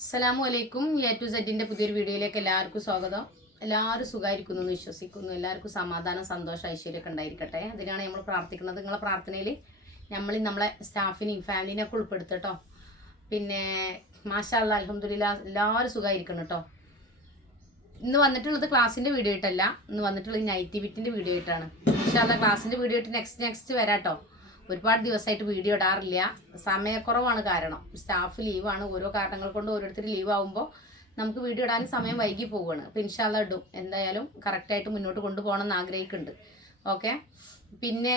അസ്സലാമു അലൈക്കും. A to സെറ്റിന്റെ പുതിയൊരു വീഡിയോയിലേക്ക് എല്ലാവർക്കും സ്വാഗതം. എല്ലാവരും സുഖമായിരിക്കുന്നു എന്ന് വിശ്വസിക്കുന്നു. എല്ലാവർക്കും സമാധാനം സന്തോഷം ഐശ്വര്യമൊക്കെ ഉണ്ടായിരിക്കട്ടെ. അതിനാണ് നമ്മൾ പ്രാർത്ഥിക്കുന്നത്. നിങ്ങളെ പ്രാർത്ഥനയിൽ നമ്മൾ നമ്മളെ സ്റ്റാഫിനെയും ഫാമിലിനെയൊക്കെ ഉൾപ്പെടുത്തട്ടോ പിന്നെ മാഷാ മാഷാല്ല അലഹമുല്ല എല്ലാവരും സുഖമായിരിക്കണം കേട്ടോ ഇന്ന് വന്നിട്ടുള്ളത് ക്ലാസ്സിന്റെ വീഡിയോ ആയിട്ടല്ല. ഇന്ന് വന്നിട്ടുള്ളത് നൈറ്റി ബിറ്റിന്റെ വീഡിയോ ആയിട്ടാണ്. ഇൻഷാല്ല ക്ലാസ്സിന്റെ വീഡിയോ ആയിട്ട് നെക്സ്റ്റ് നെക്സ്റ്റ് വരാട്ടോ ഒരുപാട് ദിവസമായിട്ട് വീഡിയോ ഇടാറില്ല. സമയക്കുറവാണ് കാരണം. സ്റ്റാഫ് ലീവാണ്. ഓരോ കാരണങ്ങൾ കൊണ്ട് ഓരോരുത്തർ ലീവ് ആവുമ്പോൾ നമുക്ക് വീഡിയോ ഇടാൻ സമയം വൈകി പോവുകയാണ് അപ്പോൾ ഇൻഷാല്ല ഇടും. എന്തായാലും കറക്റ്റായിട്ട് മുന്നോട്ട് കൊണ്ടുപോകണം എന്ന് ആഗ്രഹിക്കുന്നുണ്ട് ഓക്കെ? പിന്നെ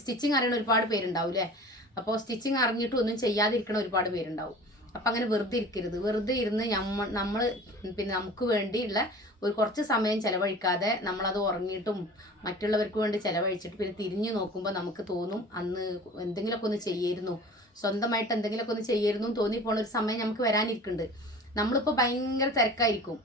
സ്റ്റിച്ചിങ് അറിയണ ഒരുപാട് പേരുണ്ടാവും അല്ലേ അപ്പോൾ സ്റ്റിച്ചിങ് അറിഞ്ഞിട്ടും ഒന്നും ചെയ്യാതിരിക്കണ ഒരുപാട് പേരുണ്ടാവും. അപ്പം അങ്ങനെ വെറുതെ ഇരിക്കരുത്. വെറുതെ ഇരുന്ന് നമ്മ നമ്മൾ പിന്നെ നമുക്ക് വേണ്ടിയുള്ള ഒരു കുറച്ച് സമയം ചിലവഴിക്കാതെ നമ്മളത് ഉറങ്ങിയിട്ടും മറ്റുള്ളവർക്ക് വേണ്ടി ചിലവഴിച്ചിട്ട് പിന്നെ തിരിഞ്ഞു നോക്കുമ്പോൾ നമുക്ക് തോന്നും അന്ന് എന്തെങ്കിലുമൊക്കെ ഒന്ന് ചെയ്യായിരുന്നു. സ്വന്തമായിട്ട് എന്തെങ്കിലുമൊക്കെ ഒന്ന് ചെയ്യായിരുന്നു തോന്നിപ്പോണ ഒരു സമയം നമുക്ക് വരാനിരിക്കുന്നുണ്ട്. നമ്മളിപ്പോൾ ഭയങ്കര തിരക്കായിരിക്കും.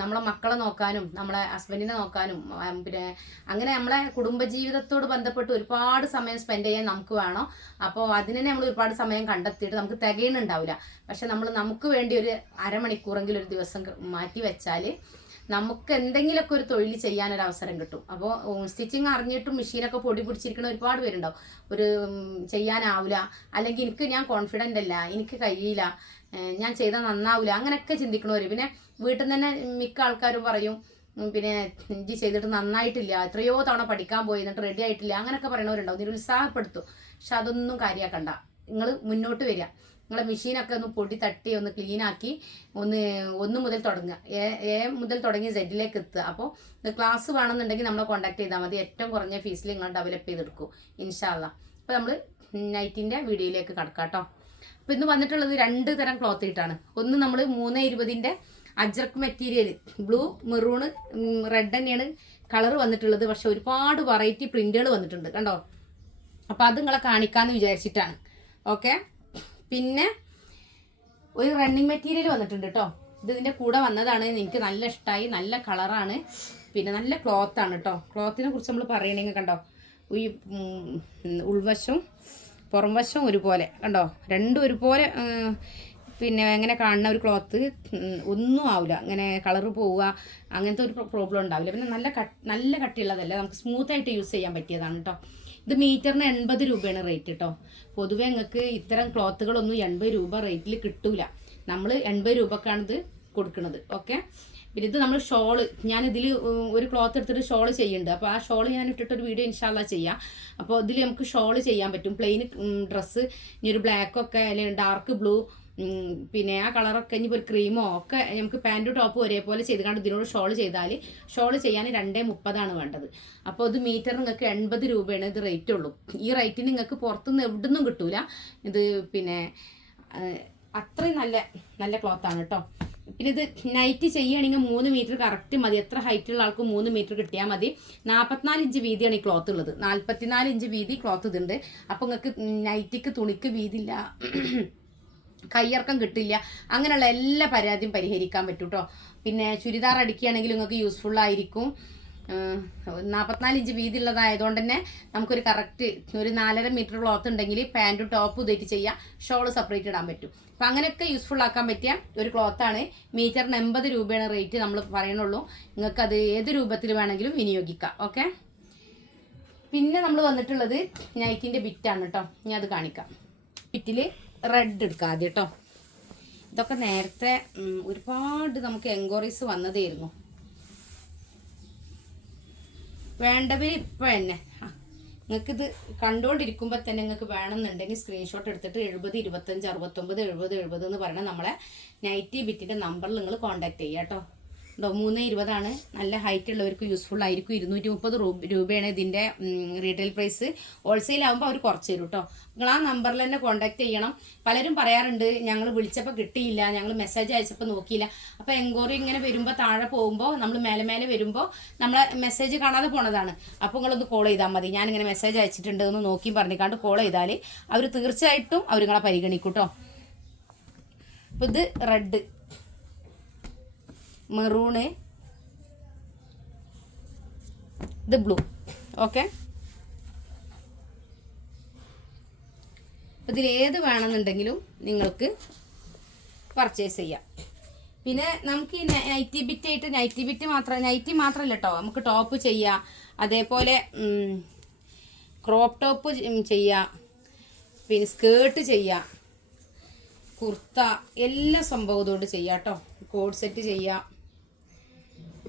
നമ്മളെ മക്കളെ നോക്കാനും നമ്മളെ ഹസ്ബൻഡിനെ നോക്കാനും പിന്നെ അങ്ങനെ നമ്മളെ കുടുംബജീവിതത്തോട് ബന്ധപ്പെട്ട് ഒരുപാട് സമയം സ്പെൻഡ് ചെയ്യാൻ നമുക്ക് വേണം. അപ്പോൾ അതിനെ നമ്മൾ ഒരുപാട് സമയം കണ്ടെത്തിയിട്ട് നമുക്ക് തികയണുണ്ടാവില്ല പക്ഷെ നമ്മൾ നമുക്ക് വേണ്ടി ഒരു അരമണിക്കൂറെങ്കിലും ഒരു ദിവസം മാറ്റി വെച്ചാൽ നമുക്ക് എന്തെങ്കിലുമൊക്കെ ഒരു തൊഴിൽ ചെയ്യാനൊരു അവസരം കിട്ടും അപ്പോൾ സ്റ്റിച്ചിങ് അറിഞ്ഞിട്ടും മെഷീനൊക്കെ പൊടി പിടിച്ചിരിക്കുന്ന ഒരുപാട് പേരുണ്ടാവും. ഒരു ചെയ്യാനാവില്ല അല്ലെങ്കിൽ എനിക്ക് ഞാൻ കോൺഫിഡന്റ് അല്ല എനിക്ക് കഴിയില്ല ഞാൻ ചെയ്താൽ നന്നാവില്ല അങ്ങനെയൊക്കെ ചിന്തിക്കണവർ പിന്നെ വീട്ടിൽ നിന്ന് തന്നെ മിക്ക ആൾക്കാരും പറയും പിന്നെ ഇഞ്ചി ചെയ്തിട്ട് നന്നായിട്ടില്ല എത്രയോ തവണ പഠിക്കാൻ പോയി എന്നിട്ട് റെഡി ആയിട്ടില്ല അങ്ങനെയൊക്കെ പറയണവരുണ്ടാവും. നിരുത്സാഹപ്പെടുത്തും. പക്ഷെ അതൊന്നും കാര്യമാക്കണ്ട നിങ്ങൾ മുന്നോട്ട് വരിക. നിങ്ങളെ മെഷീനൊക്കെ ഒന്ന് പൊടി തട്ടി ഒന്ന് ക്ലീൻ ആക്കി ഒന്ന് ഒന്ന് മുതൽ തുടങ്ങുക. എ എ മുതൽ തുടങ്ങി സെഡിലേക്ക് എത്തുക. അപ്പോൾ ക്ലാസ് വേണമെന്നുണ്ടെങ്കിൽ നമ്മളെ കോൺടാക്ട് ചെയ്താൽ മതി. ഏറ്റവും കുറഞ്ഞ ഫീസിൽ നിങ്ങൾ ഡെവലപ്പ് ചെയ്തെടുക്കും. ഇൻഷാല്ല അപ്പോൾ നമ്മൾ നൈറ്റിന്റെ വീഡിയോയിലേക്ക് കടക്കാം കേട്ടോ. അപ്പോൾ ഇന്ന് വന്നിട്ടുള്ളത് രണ്ട് തരം ക്ലോത്ത് ഇട്ടാണ്. ഒന്ന് നമ്മൾ മൂന്ന് ഇരുപതിന്റെ ajrak material blue maroon red തന്നെയാണ് കളർ വന്നിട്ടുള്ളത്. പക്ഷെ ഒരുപാട് വെറൈറ്റി പ്രിന്റുകൾ വന്നിട്ടുണ്ട്. കണ്ടോ? അപ്പോൾ അത് നിങ്ങളെ കാണിക്കാമെന്ന് വിചാരിച്ചിട്ടാണ്. ഓക്കെ പിന്നെ ഒരു റണ്ണിങ് മെറ്റീരിയൽ വന്നിട്ടുണ്ട് കേട്ടോ ഇത് ഇതിന്റെ കൂടെ വന്നതാണ്. എനിക്ക് നല്ല ഇഷ്ടമായി നല്ല കളറാണ്. പിന്നെ നല്ല ക്ലോത്താണ് കേട്ടോ ക്ലോത്തിനെ കുറിച്ച് നമ്മൾ പറയണമെങ്കിൽ കണ്ടോ? ഈ ഉൾവശവും പുറം വശവും ഒരുപോലെ കണ്ടോ? രണ്ടും ഒരുപോലെ പിന്നെ എങ്ങനെ കാണുന്ന ഒരു ക്ലോത്ത് ഒന്നും ആവില്ല അങ്ങനെ കളറ് പോവുക അങ്ങനത്തെ ഒരു പ്രോബ്ലം ഉണ്ടാവില്ല. പിന്നെ നല്ല കട്ട് നല്ല കട്ടിയുള്ളതല്ല? നമുക്ക് സ്മൂത്തായിട്ട് യൂസ് ചെയ്യാൻ പറ്റിയതാണ് കേട്ടോ ഇത് മീറ്ററിന് എൺപത് രൂപയാണ് റേറ്റ് കേട്ടോ പൊതുവെ നിങ്ങൾക്ക് ഇത്തരം ക്ലോത്തുകളൊന്നും എൺപത് രൂപ റേറ്റിൽ കിട്ടൂല. നമ്മൾ എൺപത് രൂപക്കാണ് ഇത് കൊടുക്കുന്നത് ഓക്കെ പിന്നെ ഇത് നമ്മൾ ഷോൾ ഞാൻ ഇതിൽ ഒരു ക്ലോത്ത് എടുത്തിട്ട് ഷോൾ ചെയ്യുന്നുണ്ട് അപ്പോൾ ആ ഷോൾ ഞാൻ ഇട്ടിട്ടൊരു വീഡിയോ ഇൻഷാല്ല ചെയ്യാം. അപ്പോൾ ഇതിൽ നമുക്ക് ഷോൾ ചെയ്യാൻ പറ്റും. പ്ലെയിൻ ഡ്രസ്സ് ഇനി ഒരു ബ്ലാക്കൊക്കെ അല്ലെങ്കിൽ ഡാർക്ക് ബ്ലൂ പിന്നെ ആ കളറൊക്കെ ഇനി ഒരു ക്രീമോ ഒക്കെ നമുക്ക് പാന്റും ടോപ്പും ഒരേപോലെ ചെയ്ത് കണ്ട് ഇതിനോട് ഷോൾ ചെയ്താൽ ഷോൾ ചെയ്യാൻ രണ്ടേ മുപ്പതാണ് വേണ്ടത്. അപ്പോൾ ഇത് മീറ്റർ നിങ്ങൾക്ക് എൺപത് രൂപയാണ് ഇത് റേറ്റ് ഉള്ളൂ. ഈ റേറ്റിന് നിങ്ങൾക്ക് പുറത്തുനിന്ന് എവിടുന്നും കിട്ടൂല. ഇത് പിന്നെ അത്രയും നല്ല നല്ല ക്ലോത്താണ് കേട്ടോ പിന്നെ ഇത് നൈറ്റ് ചെയ്യുകയാണെങ്കിൽ മൂന്ന് മീറ്റർ കറക്റ്റ് മതി. എത്ര ഹൈറ്റ് ഉള്ള ആൾക്കും മൂന്ന് മീറ്റർ കിട്ടിയാൽ മതി. നാൽപ്പത്തിനാല് ഇഞ്ച് വീതിയാണ് ഈ ക്ലോത്ത് ഉള്ളത്. നാൽപ്പത്തിനാല് ഇഞ്ച് വീതി ക്ലോത്ത് ഇതുണ്ട്. അപ്പോൾ നിങ്ങൾക്ക് നൈറ്റിക്ക് തുണിക്ക് വീതില്ല. കയ്യിറക്കം കിട്ടില്ല. അങ്ങനെയുള്ള എല്ലാ പരാതിയും പരിഹരിക്കാൻ പറ്റും കേട്ടോ പിന്നെ ചുരിദാർ അടിക്കുകയാണെങ്കിൽ നിങ്ങൾക്ക് യൂസ്ഫുൾ ആയിരിക്കും. നാൽപ്പത്തിനാല് ഇഞ്ച് വീതി ഉള്ളതായതുകൊണ്ട് തന്നെ നമുക്കൊരു കറക്റ്റ് ഒരു നാലര മീറ്റർ ക്ലോത്ത് ഉണ്ടെങ്കിൽ പാന്റും ടോപ്പ് ഇതായിട്ട് ചെയ്യാം. ഷോൾ സെപ്പറേറ്റ് ഇടാൻ പറ്റും. അപ്പം അങ്ങനെയൊക്കെ യൂസ്ഫുൾ ആക്കാൻ പറ്റിയ ഒരു ക്ലോത്താണ് മീറ്ററിന് എൺപത് രൂപയാണ് റേറ്റ് നമ്മൾ പറയണുള്ളൂ. നിങ്ങൾക്ക് അത് ഏത് രൂപത്തിൽ വേണമെങ്കിലും വിനിയോഗിക്കാം. ഓക്കെ പിന്നെ നമ്മൾ വന്നിട്ടുള്ളത് നൈറ്റിന്റെ ബിറ്റാണ് കേട്ടോ ഞാൻ അത് കാണിക്കാം. ബിറ്റിൽ റെഡ് എടുക്കാം ആദ്യം കേട്ടോ ഇതൊക്കെ നേരത്തെ ഒരുപാട് നമുക്ക് എൻക്വയറീസ് വന്നതായിരുന്നു വേണ്ടവർ ഇപ്പം തന്നെ നിങ്ങൾക്കിത് കണ്ടുകൊണ്ടിരിക്കുമ്പോൾ തന്നെ നിങ്ങൾക്ക് വേണമെന്നുണ്ടെങ്കിൽ സ്ക്രീൻഷോട്ട് എടുത്തിട്ട് എഴുപത് ഇരുപത്തഞ്ച് അറുപത്തൊമ്പത് എഴുപത് എഴുപത് എന്ന് പറഞ്ഞാൽ നമ്മളെ നൈറ്റി ബിറ്റിന്റെ നമ്പറിൽ നിങ്ങൾ കോൺടാക്ട് ചെയ്യുക കേട്ടോ ഉണ്ടോ മൂന്ന് ഇരുപതാണ്. നല്ല ഹൈറ്റ് ഉള്ളവർക്ക് യൂസ്ഫുൾ ആയിരിക്കും. ഇരുന്നൂറ്റി മുപ്പത് രൂപയാണ് ഇതിന്റെ റീറ്റെയിൽ പ്രൈസ് ഹോൾസെയിൽ ആകുമ്പോൾ അവർ കുറച്ച് തരും കേട്ടോ നിങ്ങൾ ആ നമ്പറിൽ തന്നെ കോൺടാക്ട് ചെയ്യണം. പലരും പറയാറുണ്ട് ഞങ്ങൾ വിളിച്ചപ്പോൾ കിട്ടിയില്ല ഞങ്ങൾ മെസ്സേജ് അയച്ചപ്പോൾ നോക്കിയില്ല. അപ്പോൾ എൻക്വയറി ഇങ്ങനെ വരുമ്പോൾ താഴെ പോകുമ്പോൾ നമ്മൾ മേലെ മേലെ വരുമ്പോൾ നമ്മളെ മെസ്സേജ് കാണാതെ പോണതാണ്. അപ്പോൾ നിങ്ങളൊന്ന് കോൾ ചെയ്താൽ മതി. ഞാനിങ്ങനെ മെസ്സേജ് അയച്ചിട്ടുണ്ട് എന്ന് നോക്കി പറഞ്ഞിക്കാണ്ട് കോൾ ചെയ്താൽ അവർ തീർച്ചയായിട്ടും അവർ നിങ്ങളെ പരിഗണിക്കും കേട്ടോ അപ്പോൾ ഇത് റെഡ് മെറൂണ്. ഇത് ബ്ലൂ. ഓക്കെ? ഇതിലേത് വേണമെന്നുണ്ടെങ്കിലും നിങ്ങൾക്ക് പർച്ചേസ് ചെയ്യാം. പിന്നെ നമുക്ക് ഈ നൈറ്റി ബിറ്റ് ആയിട്ട് നൈറ്റി ബിറ്റ് മാത്രം നൈറ്റി മാത്രമല്ല കേട്ടോ നമുക്ക് ടോപ്പ് ചെയ്യാം. അതേപോലെ ക്രോപ്പ് ടോപ്പ് ചെയ്യാം. പിന്നെ സ്കേർട്ട് ചെയ്യാം. കുർത്ത എല്ലാ സംഭവത്തോട് ചെയ്യാം കേട്ടോ കോഡ് സെറ്റ് ചെയ്യാം.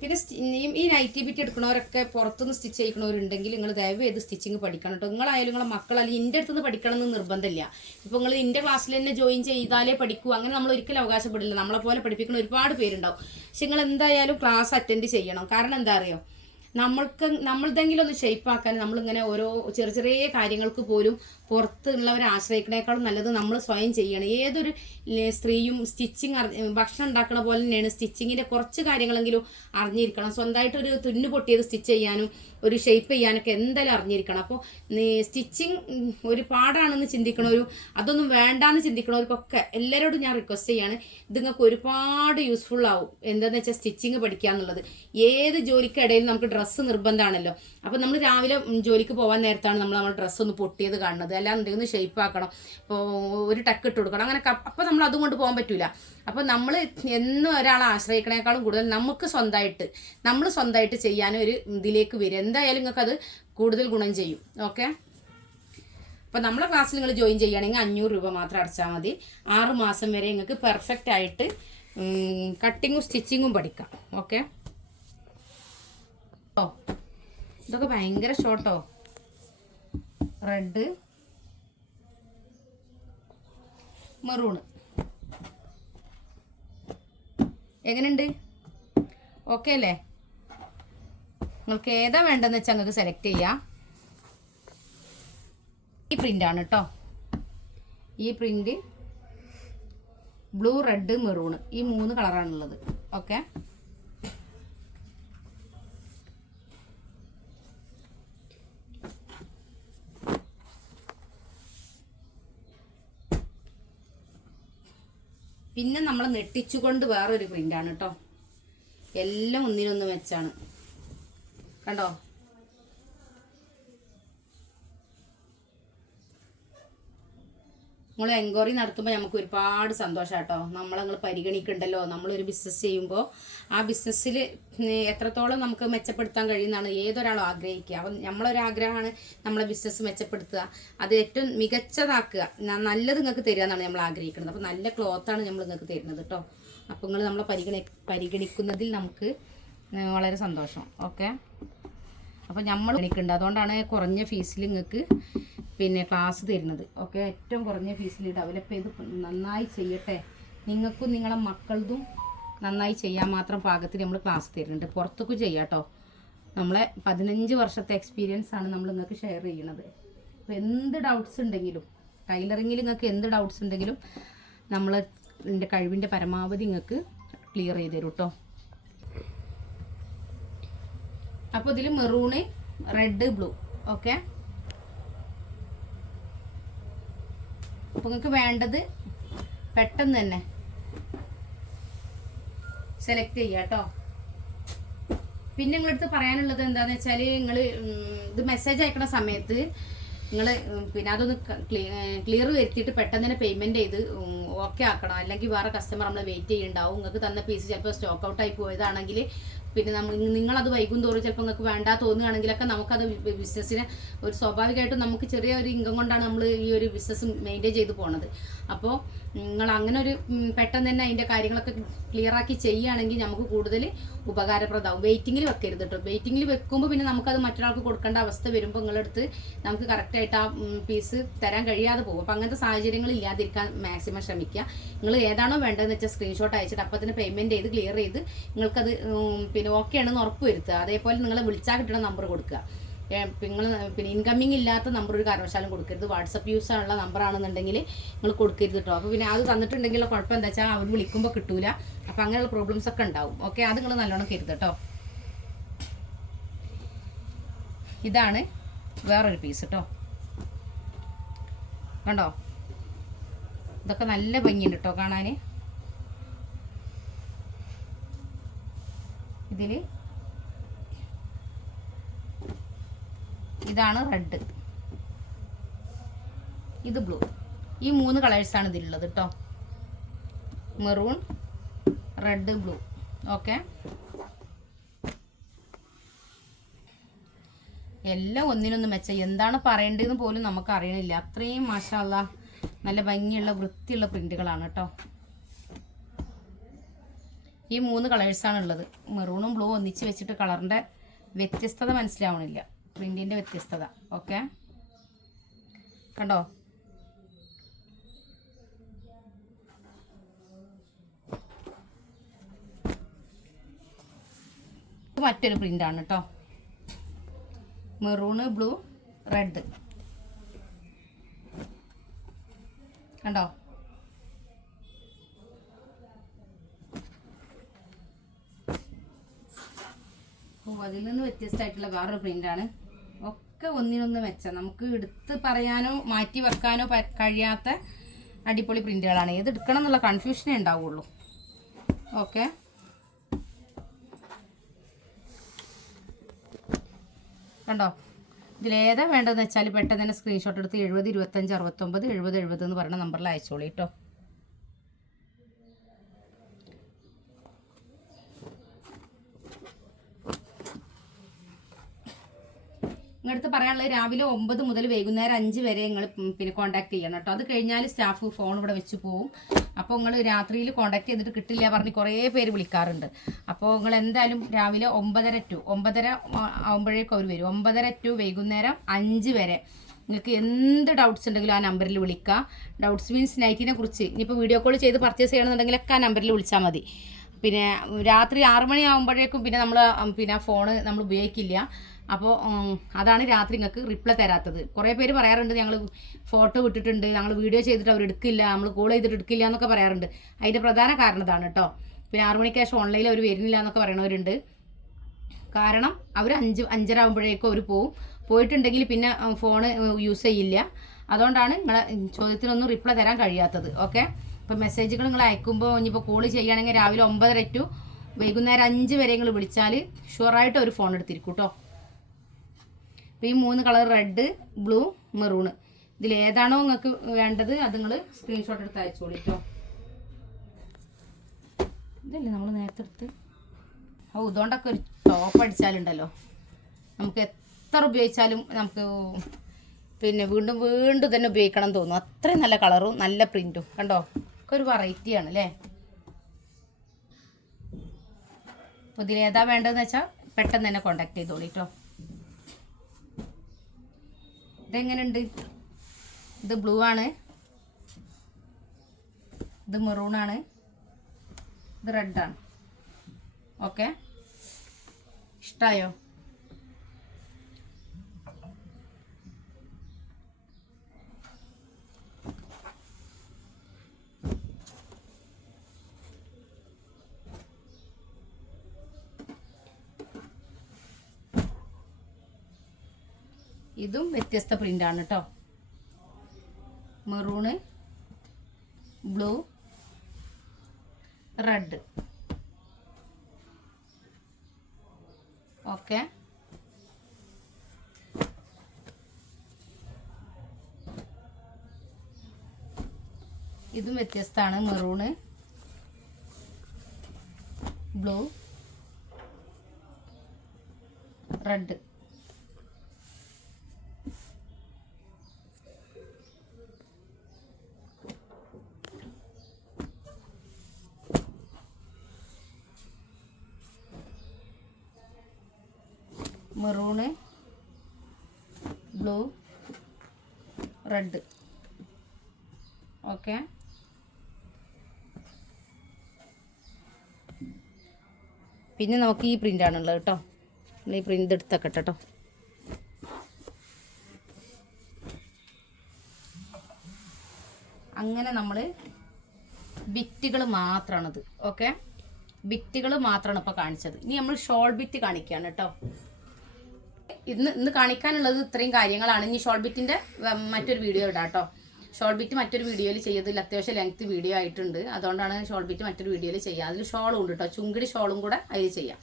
പിന്നെ ഈ- നൈറ്റി ബിറ്റ് എടുക്കണവരൊക്കെ പുറത്തുനിന്ന് സ്റ്റിച്ച് ചെയ്യിക്കണവരുണ്ടെങ്കിൽ നിങ്ങൾ ദയവ് ചെയ്ത് സ്റ്റിച്ചിങ് പഠിക്കണം കേട്ടോ നിങ്ങളായാലും നിങ്ങളെ മക്കളായാലും എന്റെ അടുത്ത് നിന്ന് പഠിക്കണം എന്ന് നിർബന്ധമില്ല. ഇപ്പോൾ നിങ്ങൾ എന്റെ ക്ലാസ്സിൽ തന്നെ ജോയിൻ ചെയ്താലേ പഠിക്കൂ. അങ്ങനെ നമ്മൾ ഒരിക്കലും അവകാശപ്പെടില്ല. നമ്മളെ പോലെ പഠിപ്പിക്കുന്ന ഒരുപാട് പേരുണ്ടാവും. പക്ഷെ നിങ്ങൾ എന്തായാലും ക്ലാസ് അറ്റൻഡ് ചെയ്യണം. കാരണം എന്താ അറിയോ? നമ്മൾക്ക് നമ്മളതെങ്കിലും ഒന്ന് ഷെയ്പ്പാക്കാൻ നമ്മളിങ്ങനെ ഓരോ ചെറിയ ചെറിയ കാര്യങ്ങൾക്ക് പോലും പുറത്തുള്ളവരെ ആശ്രയിക്കണേക്കാളും നല്ലത് നമ്മൾ സ്വയം ചെയ്യണം. ഏതൊരു സ്ത്രീയും സ്റ്റിച്ചിങ് ഭക്ഷണം ഉണ്ടാക്കണ പോലെ തന്നെയാണ് സ്റ്റിച്ചിങ്ങിന്റെ കുറച്ച് കാര്യങ്ങളെങ്കിലും അറിഞ്ഞിരിക്കണം. സ്വന്തമായിട്ട് ഒരു തുന്നു പൊട്ടിയത് സ്റ്റിച്ച് ചെയ്യാനും ഒരു ഷേപ്പ് ചെയ്യാനൊക്കെ എന്തായാലും അറിഞ്ഞിരിക്കണം. അപ്പോൾ സ്റ്റിച്ചിങ് ഒരു പാടാണെന്ന് ചിന്തിക്കണവരും അതൊന്നും വേണ്ടാന്ന് ചിന്തിക്കണവർക്കൊക്കെ എല്ലാവരോടും ഞാൻ റിക്വസ്റ്റ് ചെയ്യാണ്. ഇത് നിങ്ങൾക്ക് ഒരുപാട് യൂസ്ഫുൾ ആവും. എന്താണെന്ന് വെച്ചാൽ സ്റ്റിച്ചിങ് പഠിക്കുക എന്നുള്ളത് ഏത് ജോലിക്കിടയിൽ നമുക്ക് ഡ്രസ്സ് നിർബന്ധമാണല്ലോ. അപ്പോൾ നമ്മൾ രാവിലെ ജോലിക്ക് പോകാൻ നേരത്താണ് നമ്മൾ നമ്മുടെ ഡ്രസ്സ് ഒന്ന് പൊട്ടിയത് കാണുന്നത്. അല്ലാന്നുണ്ടെങ്കിൽ ഒന്ന് ഷേപ്പ് ആക്കണം. ഇപ്പോൾ ഒരു ടക്ക് ഇട്ട് കൊടുക്കണം. അങ്ങനെ അപ്പോൾ നമ്മൾ അതുകൊണ്ട് പോകാൻ പറ്റില്ല അപ്പോൾ നമ്മൾ എന്നും ഒരാളെ ആശ്രയിക്കണേക്കാളും കൂടുതൽ നമുക്ക് സ്വന്തമായിട്ട് നമ്മൾ സ്വന്തമായിട്ട് ചെയ്യാൻ ഒരു ഇതിലേക്ക് വരും എന്തായാലും നിങ്ങൾക്ക് അത് കൂടുതൽ ഗുണം ചെയ്യും. ഓക്കെ അപ്പോൾ നമ്മളെ ക്ലാസ്സിൽ നിങ്ങൾ ജോയിൻ ചെയ്യുകയാണെങ്കിൽ അഞ്ഞൂറ് രൂപ മാത്രം അടച്ചാൽ മതി. ആറ് മാസം വരെ നിങ്ങൾക്ക് പെർഫെക്റ്റ് ആയിട്ട് കട്ടിങ്ങും സ്റ്റിച്ചിങ്ങും പഠിക്കാം. ഓക്കെ ഓ ഇതൊക്കെ ഭയങ്കര ഷോർട്ടോ റെഡ് മെറൂണ് എങ്ങനെയുണ്ട്? ഓക്കെ അല്ലേ? നിങ്ങൾക്ക് ഏതാ വേണ്ടതെന്ന് വെച്ചാൽ നിങ്ങൾക്ക് സെലക്ട് ചെയ്യാം. ഈ പ്രിന്റാണ് കേട്ടോ ഈ പ്രിന്റ് ബ്ലൂ റെഡ് മെറൂൺ ഈ മൂന്ന് കളറാണുള്ളത് ഓക്കെ പിന്നെ നമ്മൾ നെട്ടിച്ചുകൊണ്ട് വേറൊരു പ്രിന്റാണ് കേട്ടോ എല്ലാം ഒന്നിനൊന്ന് വെച്ചാണ് കണ്ടോ? നമ്മൾ എൻക്വയറി നടത്തുമ്പോൾ നമുക്ക് ഒരുപാട് സന്തോഷം കേട്ടോ നമ്മൾ നിങ്ങൾ പരിഗണിക്കണ്ടല്ലോ. നമ്മളൊരു ബിസിനസ് ചെയ്യുമ്പോൾ ആ ബിസിനസ്സിൽ എത്രത്തോളം നമുക്ക് മെച്ചപ്പെടുത്താൻ കഴിയുന്നതാണ് ഏതൊരാളും ആഗ്രഹിക്കുക. അപ്പം നമ്മളൊരാഗ്രഹമാണ് നമ്മളെ ബിസിനസ് മെച്ചപ്പെടുത്തുക. അത് ഏറ്റവും മികച്ചതാക്കുക. നല്ലത് നിങ്ങൾക്ക് തരിക എന്നാണ് നമ്മൾ ആഗ്രഹിക്കുന്നത്. അപ്പോൾ നല്ല ക്ലോത്താണ് നമ്മൾ നിങ്ങൾക്ക് തരുന്നത് കേട്ടോ അപ്പോൾ നിങ്ങൾ നമ്മളെ പരിഗണി പരിഗണിക്കുന്നതിൽ നമുക്ക് വളരെ സന്തോഷം. ഓക്കെ? അപ്പോൾ നമ്മൾ എനിക്കുണ്ട് അതുകൊണ്ടാണ് കുറഞ്ഞ ഫീസിൽ നിങ്ങൾക്ക് പിന്നെ ക്ലാസ് തരുന്നത്. ഓക്കെ? ഏറ്റവും കുറഞ്ഞ ഫീസിൽ ഡെവലപ്പ് ചെയ്ത് നന്നായി ചെയ്യട്ടെ. നിങ്ങൾക്കും നിങ്ങളെ മക്കളതും നന്നായി ചെയ്യാൻ മാത്രം പാകത്തിൽ നമ്മൾ ക്ലാസ് തരുന്നുണ്ട്. പുറത്തേക്ക് ചെയ്യാട്ടോ നമ്മളെ പതിനഞ്ച് വർഷത്തെ എക്സ്പീരിയൻസ് ആണ് നമ്മൾ നിങ്ങൾക്ക് ഷെയർ ചെയ്യണത്. അപ്പോൾ എന്ത് ഡൗട്ട്സ് ഉണ്ടെങ്കിലും ടൈലറിങ്ങിൽ നിങ്ങൾക്ക് എന്ത് ഡൗട്ട്സ് ഉണ്ടെങ്കിലും നമ്മൾ എന്റെ കഴിവിന്റെ പരമാവധി നിങ്ങൾക്ക് ക്ലിയർ ചെയ്ത് തരും കേട്ടോ അപ്പോൾ ഇതിൽ മെറൂണ് റെഡ് ബ്ലൂ ഓക്കെ? അപ്പോൾ നിങ്ങൾക്ക് വേണ്ടത് പെട്ടെന്ന് തന്നെ സെലക്ട് ചെയ്യുക കേട്ടോ. പിന്നെ നിങ്ങളടുത്ത് പറയാനുള്ളത് എന്താണെന്ന് വെച്ചാൽ നിങ്ങൾ ഇത് മെസ്സേജ് അയക്കുന്ന സമയത്ത് നിങ്ങൾ പിന്നെ അതൊന്ന് ക്ലിയർ വരുത്തിയിട്ട് പെട്ടെന്ന് തന്നെ പേയ്മെന്റ് ചെയ്ത് ഓക്കെ ആക്കണം. അല്ലെങ്കിൽ വേറെ കസ്റ്റമർ നമ്മൾ വെയിറ്റ് ചെയ്യുന്നുണ്ടാവും നിങ്ങൾക്ക് തന്ന പീസ് ചിലപ്പോൾ സ്റ്റോക്ക് ഔട്ടായി പോയതാണെങ്കിൽ പിന്നെ നമ്മൾ നിങ്ങളത് വൈകും തോറും ചിലപ്പോൾ നിങ്ങൾക്ക് വേണ്ട തോന്നുകയാണെങ്കിലൊക്കെ നമുക്കത് ബിസിനസ്സിന് ഒരു സ്വാഭാവികമായിട്ടും നമുക്ക് ചെറിയ ഒരു ഇൻകം കൊണ്ടാണ് നമ്മൾ ഈ ഒരു ബിസിനസ് മെയിന്റെയിൻ ചെയ്ത് പോണത്. അപ്പോൾ നിങ്ങൾ അങ്ങനെ ഒരു പെട്ടെന്ന് തന്നെ അതിന്റെ കാര്യങ്ങളൊക്കെ ക്ലിയർ ആക്കി ചെയ്യുകയാണെങ്കിൽ നമുക്ക് കൂടുതൽ ഉപകാരപ്രദമാവും. വെയിറ്റിങ്ങിൽ വെക്കരുത് കേട്ടോ വെയിറ്റിങ്ങിൽ വെക്കുമ്പോൾ പിന്നെ നമുക്കത് മറ്റൊരാൾക്ക് കൊടുക്കേണ്ട അവസ്ഥ വരുമ്പോൾ നിങ്ങളെടുത്ത് നമുക്ക് കറക്റ്റായിട്ട് ആ പീസ് തരാൻ കഴിയാതെ പോകും. അപ്പോൾ അങ്ങനത്തെ സാഹചര്യങ്ങൾ ഇല്ലാതിരിക്കാൻ മാക്സിമം ശ്രമിക്കുക. നിങ്ങൾ ഏതാണോ വേണ്ടതെന്ന് വെച്ചാൽ സ്ക്രീൻഷോട്ട് അയച്ചിട്ട് അപ്പം തന്നെ പേയ്മെന്റ് ചെയ്ത് ക്ലിയർ ചെയ്ത് നിങ്ങൾക്കത് പിന്നെ ഓക്കെ ആണെന്ന് ഉറപ്പ് വരുത്തുക. അതേപോലെ നിങ്ങളെ വിളിച്ചാൽ കിട്ടുന്ന നമ്പർ കൊടുക്കുക. നിങ്ങൾ പിന്നെ ഇൻകമ്മിങ് ഇല്ലാത്ത നമ്പർ ഒരു കാരണവശാലും കൊടുക്കരുത്. വാട്സപ്പ് യൂസ് ആണുള്ള നമ്പർ ആണെന്നുണ്ടെങ്കിൽ നിങ്ങൾ കൊടുക്കരുത് കേട്ടോ അപ്പോൾ പിന്നെ അത് തന്നിട്ടുണ്ടെങ്കിൽ കുഴപ്പം എന്താ വെച്ചാൽ അവർ വിളിക്കുമ്പോൾ കിട്ടൂല. അപ്പോൾ അങ്ങനെയുള്ള പ്രോബ്ലംസ് ഒക്കെ ഉണ്ടാവും. ഓക്കെ അത് നിങ്ങൾ നല്ലോണം കരുത് കേട്ടോ ഇതാണ് വേറൊരു പീസ് കേട്ടോ കണ്ടോ? ഇതൊക്കെ നല്ല ഭംഗിയുണ്ട് കേട്ടോ കാണാൻ ഇതിൽ ഇതാണ് റെഡ്. ഇത് ബ്ലൂ. ഈ മൂന്ന് കളേഴ്സാണ് ഇതിലുള്ളത് കേട്ടോ മെറൂൺ റെഡ് ബ്ലൂ. ഓക്കെ. എല്ലാം ഒന്നിനൊന്ന് മെച്ച എന്താണ് പറയേണ്ടതെന്ന് പോലും നമുക്ക് അറിയണില്ല. അത്രയും മാഷാല്ല നല്ല ഭംഗിയുള്ള വൃത്തിയുള്ള പ്രിന്റുകളാണ് കേട്ടോ ഈ മൂന്ന് കളേഴ്സാണ് ഉള്ളത്. മെറൂണും ബ്ലൂ ഒന്നിച്ച് വെച്ചിട്ട് കളറിന്റെ വ്യത്യസ്തത മനസ്സിലാവണില്ല. പ്രിന്റിന്റെ വ്യത്യസ്തത. ഓക്കെ? കണ്ടോ? മറ്റൊരു പ്രിന്റാണ് കേട്ടോ മെറൂണ് ബ്ലൂ റെഡ്. കണ്ടോ? ഓ അതിൽ നിന്ന് വ്യത്യസ്തമായിട്ടുള്ള വേറൊരു പ്രിന്റാണ് ഒക്കെ ഒന്നിനൊന്ന് മെച്ചം നമുക്ക് എടുത്ത് പറയാനോ മാറ്റി വെക്കാനോ കഴിയാത്ത അടിപൊളി പ്രിന്റുകളാണ്. ഏത് എടുക്കണം എന്നുള്ള കൺഫ്യൂഷനേ ഉണ്ടാവുള്ളൂ. ഓക്കെ കണ്ടോ? ഇതിലേതാ വേണ്ടതെന്ന് വെച്ചാൽ പെട്ടെന്ന് തന്നെ സ്ക്രീൻഷോട്ട് എടുത്ത് എഴുപത് ഇരുപത്തഞ്ച് അറുപത്തൊമ്പത് എഴുപത് എഴുപത് എന്ന് പറയുന്ന നമ്പറിൽ അയച്ചോളൂ കേട്ടോ നിങ്ങളടുത്ത് പറയാനുള്ളത് രാവിലെ ഒമ്പത് മുതൽ വൈകുന്നേരം അഞ്ച് വരെ നിങ്ങൾ പിന്നെ കോൺടാക്ട് ചെയ്യണം കേട്ടോ. അത് കഴിഞ്ഞാൽ സ്റ്റാഫ് ഫോൺ ഇവിടെ വെച്ച് പോവും. അപ്പോൾ നിങ്ങൾ രാത്രിയിൽ കോൺടാക്ട് ചെയ്തിട്ട് കിട്ടില്ല പറഞ്ഞ് കുറേ പേര് വിളിക്കാറുണ്ട്. അപ്പോൾ നിങ്ങൾ എന്തായാലും രാവിലെ ഒമ്പതര ടു ഒമ്പതര ആകുമ്പോഴേക്കും അവർ വരും. ഒമ്പതര ടു വൈകുന്നേരം അഞ്ച് വരെ നിങ്ങൾക്ക് എന്ത് ഡൗട്ട്സ് ഉണ്ടെങ്കിലും ആ നമ്പറിൽ വിളിക്കുക ഡൗട്ട്സ് മീൻസ് നൈറ്റിനെ കുറിച്ച്. ഇനിയിപ്പോൾ വീഡിയോ കോൾ ചെയ്ത് പർച്ചേസ് ചെയ്യണമെന്നുണ്ടെങ്കിലൊക്കെ ആ നമ്പറിൽ വിളിച്ചാൽ മതി. പിന്നെ രാത്രി ആറു മണി ആകുമ്പോഴേക്കും പിന്നെ നമ്മൾ പിന്നെ ഫോണ് നമ്മൾ ഉപയോഗിക്കില്ല. അപ്പോൾ അതാണ് രാത്രി നിങ്ങൾക്ക് റിപ്ലൈ തരാത്തത്. കുറേ പേര് പറയാറുണ്ട് ഞങ്ങൾ ഫോട്ടോ വിട്ടിട്ടുണ്ട് ഞങ്ങൾ വീഡിയോ ചെയ്തിട്ട് അവർ എടുക്കില്ല നമ്മൾ കോൾ ചെയ്തിട്ട് എടുക്കില്ല എന്നൊക്കെ പറയാറുണ്ട്. അതിന്റെ പ്രധാന കാരണം ഇതാണ് കേട്ടോ പിന്നെ ആറു മണിക്ക് ശേഷം ഓൺലൈനിൽ അവർ വരുന്നില്ല എന്നൊക്കെ പറയണവരുണ്ട്. കാരണം അവർ അഞ്ച് അഞ്ചര ആകുമ്പോഴേക്കും അവർ പോവും. പോയിട്ടുണ്ടെങ്കിൽ പിന്നെ ഫോണ് യൂസ് ചെയ്യില്ല. അതുകൊണ്ടാണ് നിങ്ങളെ ചോദ്യത്തിനൊന്നും റിപ്ലൈ തരാൻ കഴിയാത്തത്. ഓക്കെ? ഇപ്പോൾ മെസ്സേജുകൾ നിങ്ങൾ അയക്കുമ്പോൾ ഇനിയിപ്പോൾ കോൾ ചെയ്യുകയാണെങ്കിൽ രാവിലെ ഒമ്പതര ടു വൈകുന്നേരം അഞ്ച് വരെ നിങ്ങൾ വിളിച്ചാൽ ഷുവറായിട്ട് ഒരു ഫോൺ എടുത്തിരിക്കും കേട്ടോ അപ്പോൾ ഈ മൂന്ന് കളർ റെഡ് ബ്ലൂ മെറൂണ് ഇതിൽ ഏതാണോ നിങ്ങൾക്ക് വേണ്ടത് അത് നിങ്ങൾ സ്ക്രീൻഷോട്ട് എടുത്ത് അയച്ചോളൂ കേട്ടോ ഇതല്ലേ നമ്മൾ നേരത്തെ എടുത്ത്? ഓ ഇതുകൊണ്ടൊക്കെ ഒരു ടോപ്പ് അടിച്ചാലുണ്ടല്ലോ. നമുക്ക് എത്ര ഉപയോഗിച്ചാലും നമുക്ക് പിന്നെ വീണ്ടും വീണ്ടും തന്നെ ഉപയോഗിക്കണം തോന്നും. അത്രയും നല്ല കളറും നല്ല പ്രിന്റും കണ്ടോ? ഒക്കെ ഒരു വെറൈറ്റിയാണ് അല്ലേ അപ്പോൾ ഇതിൽ ഏതാ വേണ്ടതെന്ന് വെച്ചാൽ പെട്ടെന്ന് തന്നെ കോണ്ടാക്ട് ചെയ്തോളൂ കേട്ടോ ഇതെങ്ങനെയുണ്ട് ഇത് ബ്ലൂ ആണ്. ഇത് മെറൂൺ ആണ്. ഇത് റെഡാണ് ഓക്കെ ഇഷ്ടമായോ ഇതും വ്യത്യസ്ത പ്രിന്റാണ് കേട്ടോ മെറൂണ് ബ്ലൂ റെഡ് ഓക്കെ ഇതും വ്യത്യസ്തമാണ് maroon blue red maroon blue red okay. പിന്നെ നമുക്ക് ഈ പ്രിന്റാണുള്ളത് കേട്ടോ. നമ്മൾ ഈ പ്രിന്റ് എടുത്തൊക്കെ കേട്ടോ അങ്ങനെ നമ്മൾ ബിറ്റുകൾ മാത്രമാണത് ഓക്കെ? ബിറ്റുകൾ മാത്രമാണ് ഇപ്പോൾ കാണിച്ചത്. ഇനി നമ്മൾ ഷോൾ ബിറ്റ് കാണിക്കുകയാണ് കേട്ടോ. ഇന്ന് ഇന്ന് കാണിക്കാനുള്ളത് ഇത്രയും കാര്യങ്ങളാണ്. ഇനി ഷോൾ ബിറ്റിന്റെ മറ്റൊരു വീഡിയോ ഇടാം കേട്ടോ. ഷോൾ ബിറ്റ് മറ്റൊരു വീഡിയോയിൽ ചെയ്തതിൽ അത്യാവശ്യം ലെങ്ത് വീഡിയോ ആയിട്ടുണ്ട്. അതുകൊണ്ടാണ് ഷോൾ ബിറ്റ് മറ്റൊരു വീഡിയോയിൽ ചെയ്യുക അതിൽ ഷോളും ഉണ്ട് കേട്ടോ. ചുങ്കിടി ഷോളും കൂടെ അതിൽ ചെയ്യാം.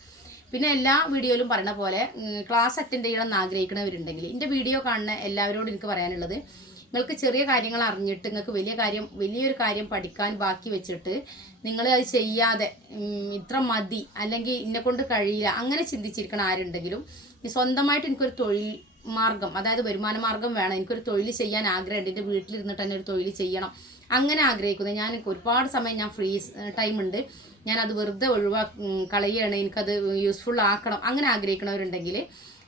പിന്നെ എല്ലാ വീഡിയോയിലും പറയുന്ന പോലെ ക്ലാസ് അറ്റൻഡ് ചെയ്യണം എന്ന് ആഗ്രഹിക്കുന്നവരുണ്ടെങ്കിൽ എന്റെ വീഡിയോ കാണുന്ന എല്ലാവരോടും എനിക്ക് പറയാനുള്ളത് നിങ്ങൾക്ക് ചെറിയ കാര്യങ്ങൾ അറിഞ്ഞിട്ട് നിങ്ങൾക്ക് വലിയ കാര്യം വലിയൊരു കാര്യം പഠിക്കാൻ ബാക്കി വെച്ചിട്ട് നിങ്ങൾ അത് ചെയ്യാതെ ഇത്ര മതി അല്ലെങ്കിൽ ഇന്നെക്കൊണ്ട് കഴിയില്ല അങ്ങനെ ചിന്തിച്ചിരിക്കണം ആരുണ്ടെങ്കിലും സ്വന്തമായിട്ട് എനിക്കൊരു തൊഴിൽ മാർഗം അതായത് വരുമാന മാർഗം വേണം. എനിക്കൊരു തൊഴിൽ ചെയ്യാൻ ആഗ്രഹമുണ്ട്. എന്റെ വീട്ടിലിരുന്നിട്ട് തന്നെ ഒരു തൊഴിൽ ചെയ്യണം. അങ്ങനെ ആഗ്രഹിക്കുന്നത് ഞാൻ എനിക്ക് ഒരുപാട് സമയം ഞാൻ ഫ്രീ ടൈം ഉണ്ട്. ഞാൻ അത് വെറുതെ ഒഴിവാ കളയുകയാണ്. എനിക്കത് യൂസ്ഫുൾ ആക്കണം. അങ്ങനെ ആഗ്രഹിക്കണവരുണ്ടെങ്കിൽ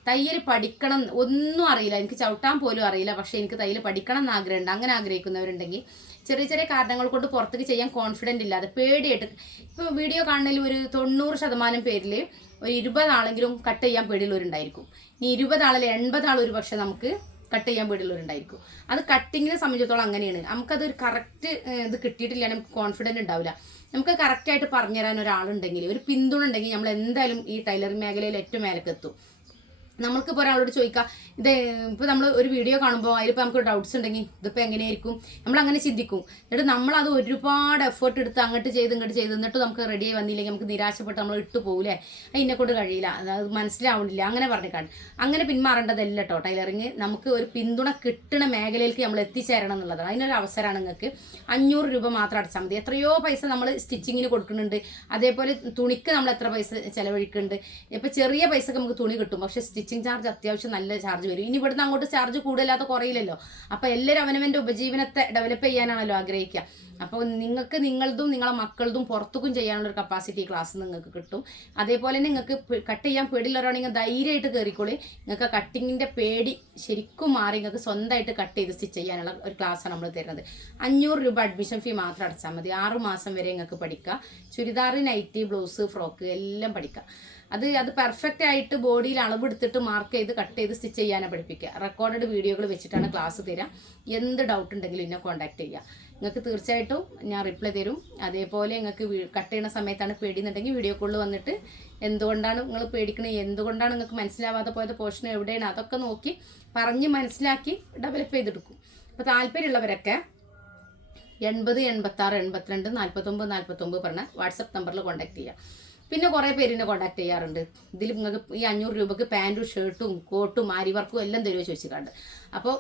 തയ്യൽ പഠിക്കണം ഒന്നും അറിയില്ല. എനിക്ക് ചവിട്ടാൻ പോലും അറിയില്ല. പക്ഷേ എനിക്ക് തയ്യൽ പഠിക്കണം എന്ന് ആഗ്രഹമുണ്ട്. അങ്ങനെ ആഗ്രഹിക്കുന്നവരുണ്ടെങ്കിൽ ചെറിയ ചെറിയ കാരണങ്ങൾ കൊണ്ട് പുറത്തേക്ക് ചെയ്യാൻ കോൺഫിഡന്റ് ഇല്ലാതെ പേടിയായിട്ട് ഇപ്പോൾ വീഡിയോ കാണുന്നതിൽ ഒരു തൊണ്ണൂറ് ശതമാനം പേരിൽ ഒരു ഇരുപതാളെങ്കിലും കട്ട് ചെയ്യാൻ പേടിയുള്ളവരുണ്ടായിരിക്കും. ഇനി ഇരുപതാളിൽ എൺപതാൾ ഒരു പക്ഷേ നമുക്ക് കട്ട് ചെയ്യാൻ പേടിയുള്ളവരുണ്ടായിരിക്കും. അത് കട്ടിങ്ങിനെ സംബന്ധിച്ചിടത്തോളം അങ്ങനെയാണ്. നമുക്കതൊരു കറക്റ്റ് ഇത് കിട്ടിയിട്ടില്ല നമുക്ക് കോൺഫിഡന്റ് ഉണ്ടാവില്ല. നമുക്ക് കറക്റ്റായിട്ട് പറഞ്ഞുതരാൻ ഒരാളുണ്ടെങ്കിൽ ഒരു പിന്തുണ ഉണ്ടെങ്കിൽ നമ്മൾ എന്തായാലും ഈ ടൈലറിംഗ് മേഖലയിൽ ഏറ്റവും മേലക്കെത്തും നമ്മൾക്കിപ്പോൾ ഒരാളോട് ചോദിക്കാം ഇത് ഇപ്പോൾ നമ്മൾ ഒരു വീഡിയോ കാണുമ്പോൾ അതിലിപ്പോൾ നമുക്ക് ഡൗട്ട്സ് ഉണ്ടെങ്കിൽ ഇതിപ്പോൾ എങ്ങനെയായിരിക്കും? നമ്മൾ അങ്ങനെ ചിന്തിക്കും. എന്നിട്ട് നമ്മളത് ഒരുപാട് എഫേർട്ട് എടുത്ത് അങ്ങോട്ട് ചെയ്ത് ഇങ്ങോട്ട് ചെയ്ത് എന്നിട്ട് നമുക്ക് റെഡിയായി വന്നില്ലെങ്കിൽ നമുക്ക് നിരാശപ്പെട്ട് നമ്മൾ ഇട്ട് പോകൂലേ അതിനെ കൊണ്ട് കഴിയില്ല. അത് മനസ്സിലാവുന്നില്ല അങ്ങനെ പറഞ്ഞേക്കാണ് അങ്ങനെ പിന്മാറേണ്ടതല്ല കേട്ടോ ടൈലറിങ് നമുക്ക് ഒരു പിന്തുണ കിട്ടുന്ന മേഖലയിലേക്ക് നമ്മൾ എത്തിച്ചേരണം എന്നുള്ളതാണ്. അതിനൊരു അവസരമാണ് നിങ്ങൾക്ക് അഞ്ഞൂറ് രൂപ മാത്രം അടച്ചാൽ മതി. എത്രയോ പൈസ നമ്മൾ സ്റ്റിച്ചിങ്ങിന് കൊടുക്കുന്നുണ്ട്. അതേപോലെ തുണിക്ക് നമ്മൾ എത്ര പൈസ ചിലവഴിക്കുന്നുണ്ട്. ഇപ്പോൾ ചെറിയ പൈസക്ക് നമുക്ക് തുണി കിട്ടും. പക്ഷേ സ്റ്റിച്ചിങ് ചാർജ് അത്യാവശ്യം നല്ല ചാർജ് വരും. ഇനി ഇവിടുന്ന് അങ്ങോട്ട് ചാർജ് കൂടുതലാത്ത കുറയില്ലല്ലോ. അപ്പോൾ എല്ലാവരും അവനവന്റെ ഉപജീവനത്തെ ഡെവലപ്പ് ചെയ്യാനാണല്ലോ ആഗ്രഹിക്കുക. അപ്പോൾ നിങ്ങൾക്ക് നിങ്ങളതും നിങ്ങളെ മക്കളതും പുറത്തുക്കും ചെയ്യാനുള്ള ഒരു കപ്പാസിറ്റി ക്ലാസ് നിങ്ങൾക്ക് കിട്ടും. അതേപോലെ തന്നെ നിങ്ങൾക്ക് കട്ട് ചെയ്യാൻ പേടിയുള്ളവരാണെങ്കിൽ ധൈര്യമായിട്ട് കയറിക്കോളി നിങ്ങൾക്ക് കട്ടിങ്ങിന്റെ പേടി ശരിക്കും മാറി നിങ്ങൾക്ക് സ്വന്തമായിട്ട് കട്ട് ചെയ്ത് സ്റ്റിച്ച് ചെയ്യാനുള്ള ഒരു ക്ലാസ്സാണ് നമ്മൾ തരുന്നത്. അഞ്ഞൂറ് രൂപ അഡ്മിഷൻ ഫീ മാത്രം അടച്ചാൽ മതി. ആറ് മാസം വരെ നിങ്ങൾക്ക് പഠിക്കാം. ചുരിദാർ നൈറ്റി ബ്ലൗസ് ഫ്രോക്ക് എല്ലാം പഠിക്കാം. അത് അത് പെർഫെക്റ്റ് ആയിട്ട് ബോഡിയിൽ അളവെടുത്തിട്ട് മാർക്ക് ചെയ്ത് കട്ട് ചെയ്ത് സ്റ്റിച്ച് ചെയ്യാനാണ് പഠിപ്പിക്കുക. റെക്കോർഡഡ് വീഡിയോകൾ വെച്ചിട്ടാണ് ക്ലാസ് തരാം. എന്ത് ഡൗട്ട് ഉണ്ടെങ്കിലും എന്നെ കോൺടാക്ട് ചെയ്യുക. നിങ്ങൾക്ക് തീർച്ചയായിട്ടും ഞാൻ റിപ്ലൈ തരും. അതേപോലെ നിങ്ങൾക്ക് കട്ട് ചെയ്യുന്ന സമയത്താണ് പേടിയെന്നുണ്ടെങ്കിൽ വീഡിയോ കോളിൽ വന്നിട്ട് എന്തുകൊണ്ടാണ് നിങ്ങൾ പേടിക്കുന്നത് എന്തുകൊണ്ടാണ് നിങ്ങൾക്ക് മനസ്സിലാവാതെ പോയത്? പോർഷൻ എവിടെയാണ്? അതൊക്കെ നോക്കി പറഞ്ഞ് മനസ്സിലാക്കി ഡെവലപ്പ് ചെയ്തെടുക്കും. അപ്പോൾ താല്പര്യമുള്ളവരൊക്കെ എൺപത് എൺപത്താറ് എൺപത്തിരണ്ട് നാൽപ്പത്തൊമ്പത് നാൽപ്പത്തൊമ്പത് പറഞ്ഞ വാട്സപ്പ് നമ്പറിൽ കോൺടാക്ട് ചെയ്യുക. പിന്നെ കുറേ പേരിനെ കോൺടാക്ട് ചെയ്യാറുണ്ട്. ഇതിൽ നിങ്ങൾക്ക് ഈ അഞ്ഞൂറ് രൂപക്ക് പാന്റും ഷർട്ടും കോട്ടും ആരി വർക്കും എല്ലാം തരുമോ ചോദിച്ചിട്ടുണ്ട്. അപ്പോൾ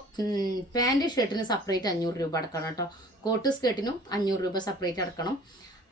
പാന്റ് ഷർട്ടിന് സെപ്പറേറ്റ് അഞ്ഞൂറ് രൂപ അടക്കണം കേട്ടോ. കോട്ട് സ്കേർട്ടിനും അഞ്ഞൂറ് രൂപ സെപ്പറേറ്റ് അടക്കണം.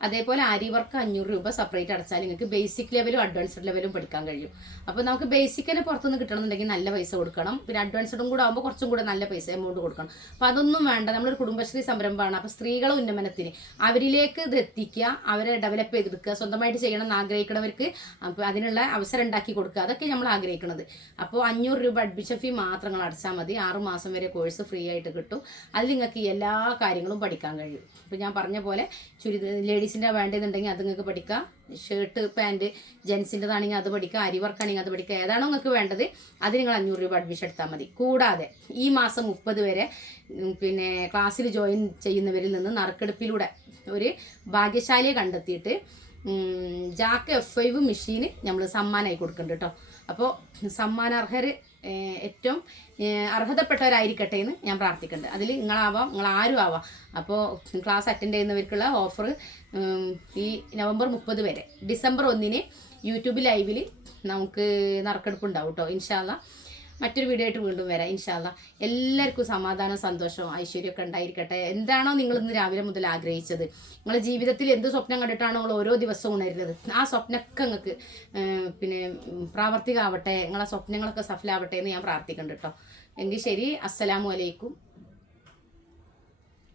അതേപോലെ ആരി വർക്ക് അഞ്ഞൂറ് രൂപ സെപ്പറേറ്റ് അടച്ചാൽ നിങ്ങൾക്ക് ബേസിക് ലെവലും അഡ്വാൻസ്ഡ് ലെവലും പഠിക്കാൻ കഴിയും. അപ്പോൾ നമുക്ക് ബേസിക്കിനെ പുറത്തുനിന്ന് കിട്ടണമെന്നുണ്ടെങ്കിൽ നല്ല പൈസ കൊടുക്കണം. പിന്നെ അഡ്വാൻസ്ഡും കൂടെ ആകുമ്പോൾ കുറച്ചും കൂടെ നല്ല പൈസ എമൗണ്ട് കൊടുക്കണം. അപ്പോൾ അതൊന്നും വേണ്ട. നമ്മളൊരു കുടുംബശ്രീ സംരംഭമാണ്. അപ്പോൾ സ്ത്രീകളെ ഉന്നമനത്തിന് അവരിലേക്ക് ഇത് എത്തിക്കുക അവരെ ഡെവലപ്പ് ചെയ്തെടുക്കുക സ്വന്തമായിട്ട് ചെയ്യണം എന്ന് ആഗ്രഹിക്കുന്നവർക്ക് അപ്പോൾ അതിനുള്ള അവസരം ഉണ്ടാക്കി കൊടുക്കുക. അതൊക്കെ നമ്മൾ ആഗ്രഹിക്കുന്നത് അപ്പോൾ അഞ്ഞൂറ് രൂപ അഡ്മിഷൻ ഫീ മാത്രം അടച്ചാൽ മതി. ആറ് മാസം വരെ കോഴ്സ് ഫ്രീ ആയിട്ട് കിട്ടും. അതിൽ നിങ്ങൾക്ക് എല്ലാ കാര്യങ്ങളും പഠിക്കാൻ കഴിയും. അപ്പോൾ ഞാൻ പറഞ്ഞ പോലെ ചുരിദാർ ലേഡീസിന്റെ വേണ്ടതെന്നുണ്ടെങ്കിൽ അത് നിങ്ങൾക്ക് പഠിക്കാം. ഷർട്ട് പാന്റ് ജെൻസിന്റെതാണെങ്കിൽ അത് പഠിക്കാം. അരി വർക്കാണെങ്കിൽ അത് പഠിക്കാം. ഏതാണോ നിങ്ങൾക്ക് വേണ്ടത് അത് നിങ്ങൾ അഞ്ഞൂറ് രൂപ അഡ്മിഷൻ എടുത്താൽ മതി. കൂടാതെ ഈ മാസം മുപ്പത് വരെ പിന്നെ ക്ലാസ്സിൽ ജോയിൻ ചെയ്യുന്നവരിൽ നിന്ന് നറുക്കെടുപ്പിലൂടെ ഒരു ഭാഗ്യശാലിയെ കണ്ടെത്തിയിട്ട് ജാക്ക് എഫ് ഫൈവ് മെഷീന് നമ്മൾ സമ്മാനമായി കൊടുക്കുന്നുണ്ട് കേട്ടോ അപ്പോൾ സമ്മാനാർഹർ ഏറ്റവും അർഹതപ്പെട്ടവരായിരിക്കട്ടെ എന്ന് ഞാൻ പ്രാർത്ഥിക്കുന്നുണ്ട് അതിൽ നിങ്ങളാവാം നിങ്ങൾ ആരും ആവാം. അപ്പോൾ ക്ലാസ് അറ്റൻഡ് ചെയ്യുന്നവർക്കുള്ള ഓഫർ ഈ നവംബർ മുപ്പത് വരെ. ഡിസംബർ ഒന്നിന് യൂട്യൂബ് ലൈവിൽ നമുക്ക് നറുക്കെടുപ്പ് ഉണ്ടാവും കേട്ടോ ഇൻഷാല്ല മറ്റൊരു വീഡിയോ ആയിട്ട് വീണ്ടും വരാം. ഇൻഷാല്ല എല്ലാവർക്കും സമാധാനവും സന്തോഷവും ഐശ്വര്യമൊക്കെ ഉണ്ടായിരിക്കട്ടെ. എന്താണോ നിങ്ങൾ ഇന്ന് രാവിലെ മുതൽ ആഗ്രഹിച്ചത്. നിങ്ങളുടെ ജീവിതത്തിൽ എന്ത് സ്വപ്നം കണ്ടിട്ടാണോ നിങ്ങൾ ഓരോ ദിവസവും ഉണരുന്നത്. ആ സ്വപ്നമൊക്കെ നിങ്ങൾക്ക് പിന്നെ പ്രാവർത്തികമാവട്ടെ നിങ്ങളെ സ്വപ്നങ്ങളൊക്കെ സഫലാവട്ടെ എന്ന് ഞാൻ പ്രാർത്ഥിക്കുന്നുണ്ട് കേട്ടോ. എങ്കിൽ ശരി. അസ്സലാമു അലൈക്കും.